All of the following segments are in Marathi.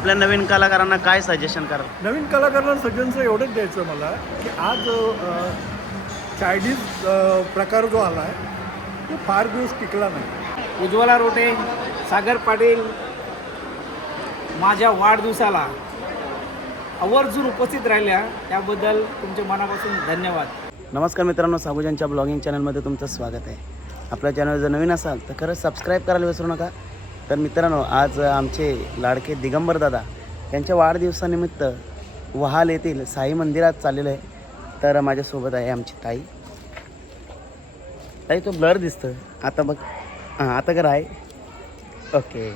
आपल्या नवीन कलाकारांना काय सजेशन कराल? नवीन कलाकारांना सगळ्यांचं एवढंच द्यायचं मला की आज चायनीज प्रकार जो आला आहे तो फार दिवस टिकला नाही. उज्ज्वला रोटे सागर पाटील माझ्या वाढदिवसाला आवर्जून उपस्थित राहिल्या त्याबद्दल तुमच्या मनापासून धन्यवाद. नमस्कार मित्रांनो साबुजांच्या ब्लॉगिंग चॅनलमध्ये तुमचं स्वागत आहे. आपल्या चॅनल जर नवीन असाल तर खरंच सबस्क्राईब करायला विसरू नका. तर मित्रांनो आज आमचे लाडके दिगंबर दादा यांच्या वाढदिवसानिमित्त वहाल येथील साई मंदिरात चाललेलं आहे तर माझ्यासोबत आहे आमची ताई. ताई तो ब्लर दिसतं आता बघ. हां आता करा आहे. ओके.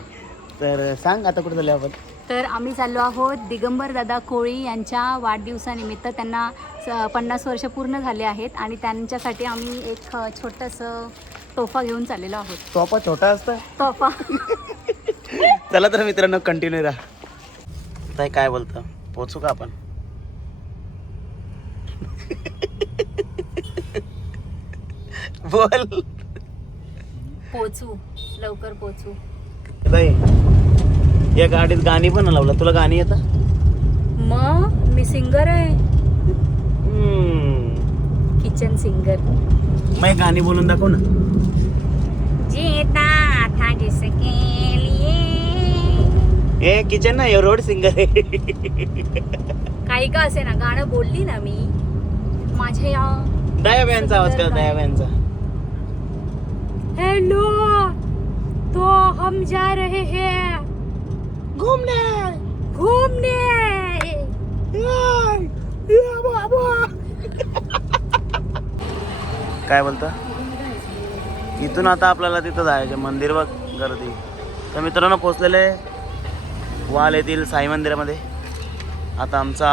तर सांग आता कुठं झालं आपण? तर आम्ही चाललो आहोत दिगंबर दादा कोळी यांच्या वाढदिवसानिमित्त. त्यांना स- पन्नास वर्ष पूर्ण झाले आहेत आणि त्यांच्यासाठी आम्ही एक छोटंसं तोफा घेऊन चाललेलो आहोत. तोपा छोटा असतं? तोफा. चला तर मित्रांनो कंटिन्यू राहा. ताई काय बोलतं? पोचू का आपण? बोल. पोचू. लवकर पोचू. ताई या गाडीत गाणी पण लावलं. तुला गाणी येतं? मग मी सिंगर आहे. हम्म. किचन सिंगर एक गाणी बोलून दाखव ना. जीता था जिसके लिए। ए किचन ना रोड सिंगर आहे. काही का असे ना गाणं बोलली ना मी. माझ्या या दया बॅनचा आवाज कर दया बॅनचा हेलो तो हम जा रहे हैं. घुमने. घूमने. काय बोलता? इथून आता आपल्याला तिथं जायचं मंदिर बघ गर्दी. तर मित्रांनो पोचलेले वाल येथील साई मंदिरामध्ये. आता आमचा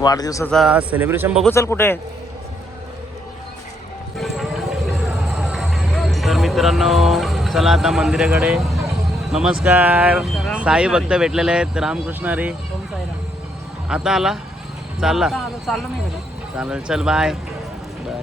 वाढदिवसाचा सेलिब्रेशन बघू चल कुठे. तर मित्रांनो चला आता मंदिराकडे. नमस्कार. साई भक्त भेटलेले आहेत रामकृष्ण हरी. आता आला? चालला? चालेल चल बाय बाय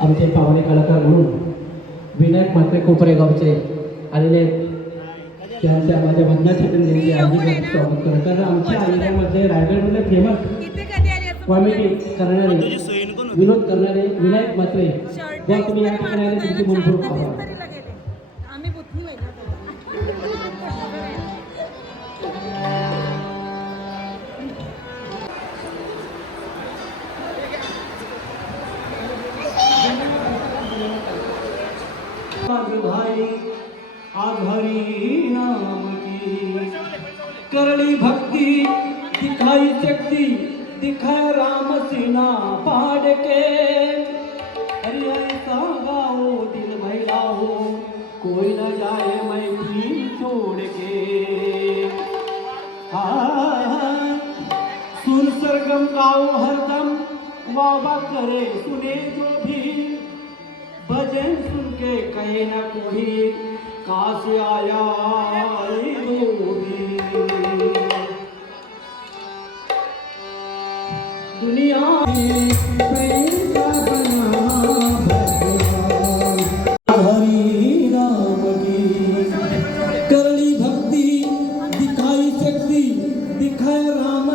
आमचे पाहुणे कलाकार म्हणून विनायक म्हात्रे कोपरेगावचे आलेले. त्यांच्या माझ्या वंदनासाठी त्यांचे आजीचं स्वागत करतो कारण आमच्या आयुष्यामध्ये रायगडमध्ये फेमस कॉमेडी करणारे विनोद करणारे विनायक म्हात्रे जेव्हा तुम्ही या ठिकाणी तुमची मनपूर्वक आभार. भाई आधारी नाम की। करली भक्ति दिखाई शक्ति, दिखाए राम सीना पाड़ के। ऐसा गाओ, दिल महिलाओ कोई न जाए मैत्री छोड़ के। हाँ सुर सरगम गाओ हरदम वाह करे सुने जो भी। भजन सुन के न कोई कहा से आया दुनिया करली भक्ति दिखाई शक्ति दिखाए राम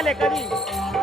कधी आले कधी?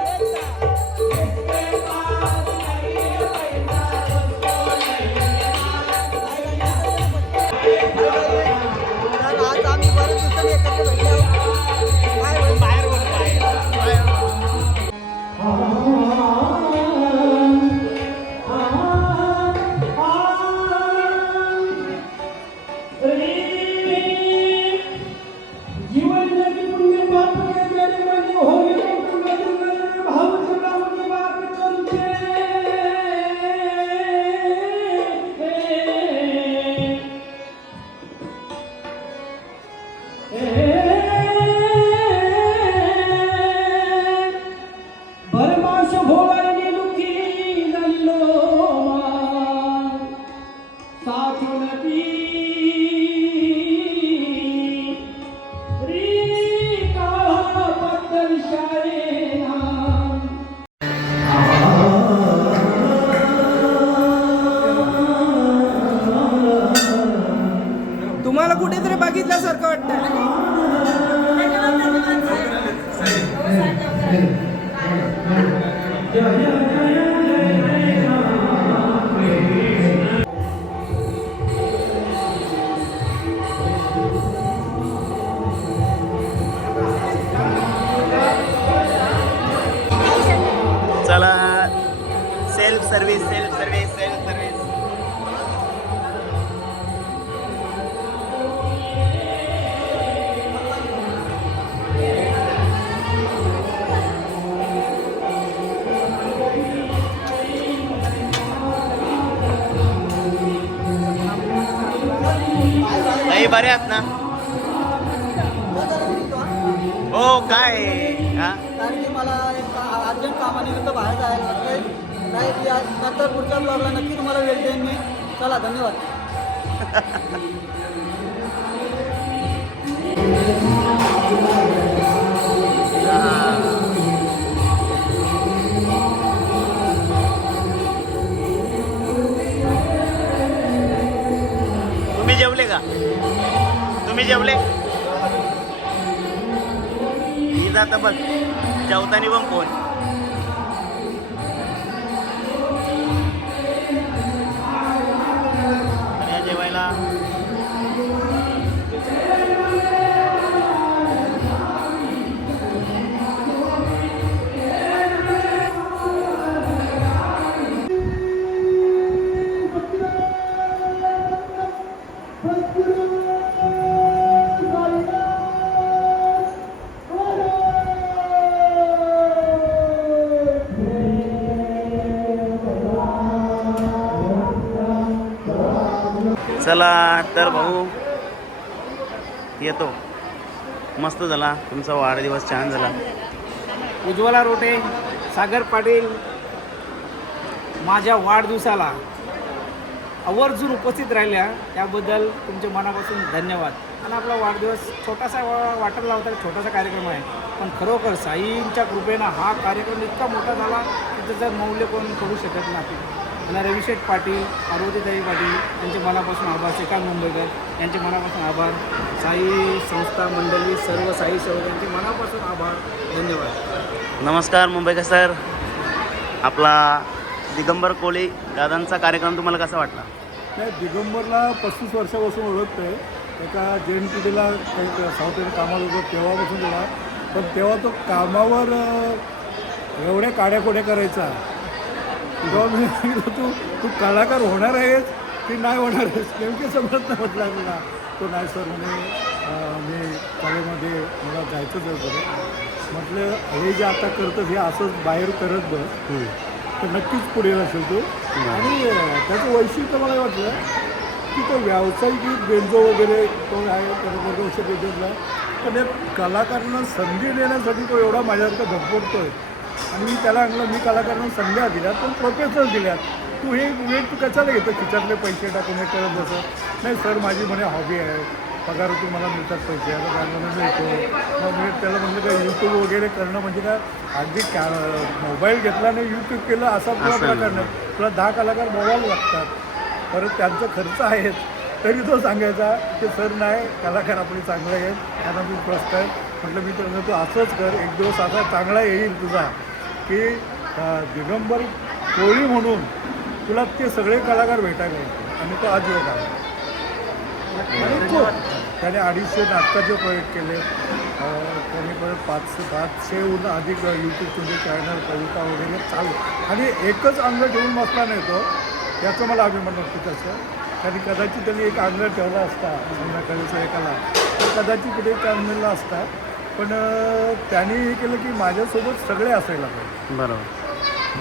हो काय? हा? कारण की मला एक अर्जंट कामानिमित्त बाहेर जायला लागतंय नाही नंतर पुढच्या ब्लॉगला नक्की तुम्हाला वेळ देईन मी. चला धन्यवाद. तुम्ही जेवले का? तुम्ही जेवले? मी जाता बघ जेवताना पण फोन चला तर भाऊ येतो. मस्त झाला तुमचा वाढदिवस छान झाला. उज्ज्वला रोटे सागर पाटील माझ्या वाढदिवसाला आवर्जून उपस्थित राहिल्या त्याबद्दल तुमच्या मनापासून धन्यवाद. आणि आपला वाढदिवस छोटासा वाटायला होता छोटासा कार्यक्रम आहे पण खरोखर साईंच्या कृपेनं हा कार्यक्रम इतका मोठा झाला की त्याचं मौल्य कोण करू शकत नाही. आणि रविशेठ पाटील पार्वतीताई पाटील यांचे मनापासून आभार. श्रीकांत मुंबईकर यांचे मनापासून आभार. साई संस्था मंडळी सर्व साई सेवक यांचे मनापासून आभार. धन्यवाद. नमस्कार मुंबईकर सर. आपला दिगंबर कोळी दादांचा कार्यक्रम तुम्हाला कसा वाटला? त्या दिगंबरला पस्तीस वर्षापासून ओळखतोय. एका जैन पिढीला काही साऊथ इंडियन कामाला होतो तेव्हापासून गेला पण तेव्हा तो कामावर अं, एवढ्या काड्याकोड्या करायचा. तेव्हा मी सांगितलं तू तू कलाकार होणार आहेस की नाही होणार आहेस? नेमके समजत नाही म्हटलं तुला तो नाही सर म्हणे मी कलेमध्ये मला जायचंच आहे बरं. म्हटलं हे जे आता करतोस हे असंच बाहेर करत बस. तर नक्कीच पुढे असेल तो. आणि त्याचं वैशिष्ट्य मला वाटलं की तो व्यावसायिक बेंजो वगैरे तो आहे त्याला वर्ष बेंजोला पण या कलाकारांना संधी देण्यासाठी तो एवढा माझ्यासारखा धपडतोय आणि मी त्याला सांगलं मी कलाकारांना संध्या दिल्या पण प्रोफेशनल दिल्यात तू हे वेळ तू कशाला घेतो खिच्यातले पैसे टाकून हे करत बसत? नाही सर माझी म्हणे हॉबी आहे. पगारातून मला मिळतात पैसे. आता बँकमध्ये मिळतो? मग मी त्याला म्हणलं काय यूट्यूब वगैरे करणं म्हणजे काय? अगदी कॅ मोबाईल घेतला आणि यूट्यूब केलं असा तुला प्रकार नाही. तुला दहा कलाकार मोबाईल लागतात. परत त्यांचा खर्च आहे. तरी तो सांगायचा की सर नाही कलाकार आपले चांगले आहेत. त्यांना मी आहे. म्हटलं मी तर तू असंच कर. एक दिवस असा चांगला येईल तुझा. की दिगंबर कोळी म्हणून तुला ते सगळे कलाकार भेटायला येतील. आणि तो आज योग आहे. त्याने अडीचशे नाटकाचे प्रयोग केले. त्याने परत पाचशे पाचशेहून अधिक यूट्यूब तुमचे चॅनल कविता वगैरे चालू. आणि एकच अंग ठेवून बसला नाही तो. याचं मला अभिमान वाटतं त्याचं. कारण कदाचित त्यांनी एक अंग ठेवला असता संध्याकाळीचा एकाला. तर कदाचित कुठे चॅनलला असता. पण त्यांनी हे केलं की माझ्यासोबत सगळे असायला पाहिजे. बरोबर.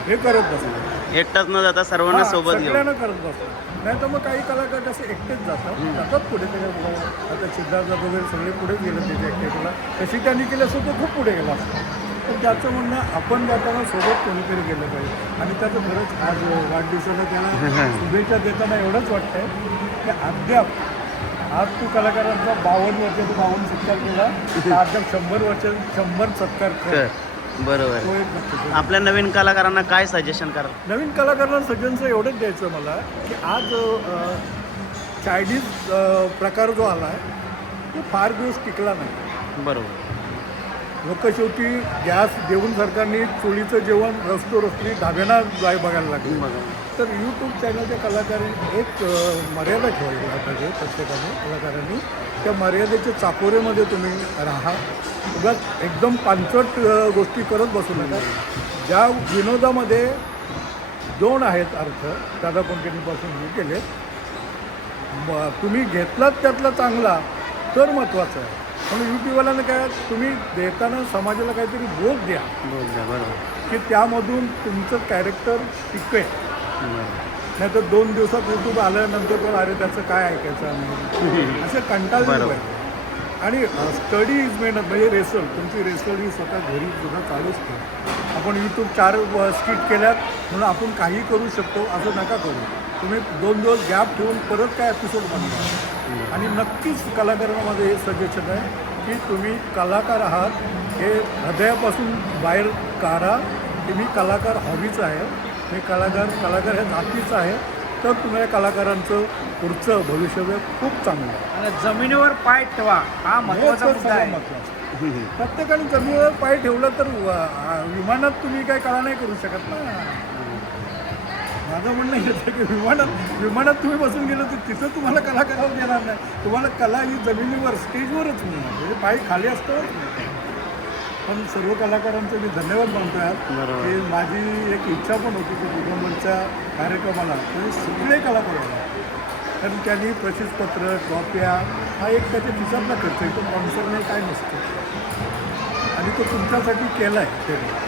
हे करत बसले. एकटाच न जाता सर्वांना सोबत घेऊन. सगळ्यांना करत बसतो नाही तर मग काही कलाकार कसे एकटेच जातात. जातात पुढे त्याच्या आता सिद्धार्थ वगैरे सगळे पुढे गेले त्याच्या एकटेला तशी त्यांनी केलं असतं तो खूप पुढे गेला असता. पण त्याचं म्हणणं आपण जाताना सोबत कोणीतरी गेलं पाहिजे. आणि त्याचं खरंच आज वाढदिवसाला त्याला शुभेच्छा देताना एवढंच वाटतंय की अद्याप आज तू कलाकारांचा बावन्न वर्षाचा बावन्न सत्कार केला. अद्याप शंभर वर्ष शंभर सत्कार कर. कर. बरोबर. तो एक नक्की कर. आपल्या नवीन कलाकारांना काय सजेशन कराल? नवीन कलाकारांना सगळ्यांचं एवढंच द्यायचं मला की आज अ, चायनीज अ, प्रकार जो आला आहे तो फार दिवस टिकला नाही. बरोबर. लोक शेवटी गॅस देऊन सरकारने चोळीचं जेवण रस्तो रस्ती ढाब्यांना जाय बघायला लागले. बघा तर यूट्यूब चॅनलच्या कलाकारांनी एक मर्यादा ठेवायला पाहिजे प्रत्येकाने कलाकारांनी. त्या मर्यादेच्या चाकोरेमध्ये तुम्ही राहा. उगाच एकदम पानचट गोष्टी करत बसू नका. ज्या विनोदामध्ये दोन आहेत अर्थ दादा कोणकेनीपासून हे केले. म- तुम्ही घेतलात त्यातला चांगला तर महत्त्वाचं आहे. पण यूट्यूबवाल्यांना काय तुम्ही देताना समाजाला काहीतरी बोध द्या. बोल द्या बरोबर. की त्यामधून तुमचं कॅरेक्टर टिकेल. नाही तर दोन दिवसात युट्यूब आल्यानंतर पण अरे त्याचं काय ऐकायचं आम्ही? असं कंटाळ बरोबर. आणि स्टडी इज मेहनत म्हणजे रेसल तुमची रेसल ही स्वतः घरी सुद्धा चालूच ठेवा. आपण यूट्यूब चार स्किट केल्यात म्हणून आपण काही करू शकतो असं नका करू. तुम्ही दोन दिवस गॅप ठेवून परत काय एपिसोड बनवा. आणि नक्कीच कलाकारांमध्ये हे सजेशन आहे की तुम्ही कलाकार आहात हे हृदयापासून बाहेर काढा. की मी कलाकार हॉबीच आहे. मी कलाकार कलाकार हे जातीचं आहे. तर तुम्हाला कलाकारांचं पुढचं भविष्य खूप चांगलं आहे. आणि जमिनीवर पाय ठेवा. हा महत्त्वाचा हे मुद्दा आहे. प्रत्येकाने जमिनीवर पाय ठेवला तर विमानात तुम्ही काय कला नाही करू शकत ना. माझं म्हणणं येतं की विमानात विमानात तुम्ही बसून गेलं तर तिथं तुम्हाला कला करावं देणार नाही. तुम्हाला कला ही जमिनीवर स्टेजवरच मिळणार. म्हणजे पाय खाली असताच नाही पण सर्व कलाकारांचं मी धन्यवाद मानतो बरोबर. की माझी एक इच्छा पण होती की दिगंबरच्या कार्यक्रमाला तुम्ही सगळे कलाकार येणार. कारण त्यांनी प्रसिद्धपत्र ट्रॉफ्या हा एक त्याच्या खिशातला खर्च आहे. तो स्पॉन्सर नाही काय नसतं. आणि तो तुमच्यासाठी केला आहे त्याने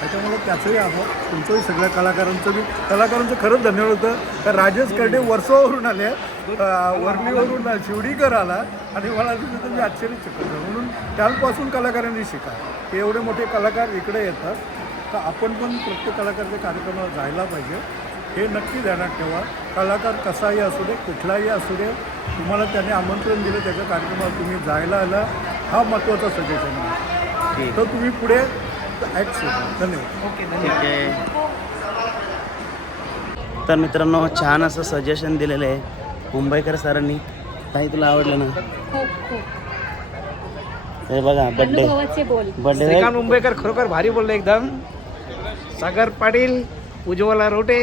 त्याच्यामुळे त्याचंही आभार. तुमचंही सगळ्या कलाकारांचं मी कलाकारांचं खरंच धन्यवाद होतं. तर राजेश कर्डे वर्सोवरून आले अं, वर्लीवरून शिवडीकर आला आणि मला तिथे तुम्ही आश्चर्यचकित झालो म्हणून त्यापासून कलाकारांनी शिका. हे एवढे मोठे कलाकार इकडे येतात. तर आपण पण प्रत्येक कलाकाराच्या कार्यक्रमाला जायला पाहिजे. हे नक्की ध्यानात ठेवा. कलाकार कसाही असू दे कुठलाही असू दे तुम्हाला त्याने आमंत्रण दिलं त्याच्या कार्यक्रमाला तुम्ही जायला आला. हा महत्त्वाचा सजेशन आहे. ठीक तर तुम्ही पुढे ॲक्ट धन्यवाद. ओके ठीक धन्यवाद आहे. तर मित्रांनो छान असं सजेशन दिलेलं आहे. मुंबईकर सरांनी. काही तुला आवडलं ना? हे बघा बड्डे बड्डे श्रीकांत मुंबईकर खरोखर भारी बोलले एकदम. सागर पाटील उज्ज्वला रोटे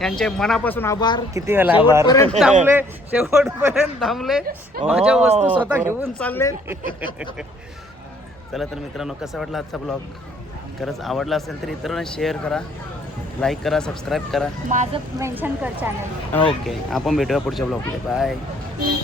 यांचे मनापासून आभार. किती वेळा आभार? शेवटपर्यंत थांबले शेवटपर्यंत थांबले. माझ्या वस्तू स्वतः. घेऊन चालले. चला तर मित्रांनो कसा वाटला आजचा ब्लॉग खरंच आवडला असेल तर इतरांना शेअर करा. लाईक करा सबस्क्राईब करा. माझं मेन्शन कर चॅनल ओके आपण भेटूया पुढच्या ब्लॉगमध्ये बाय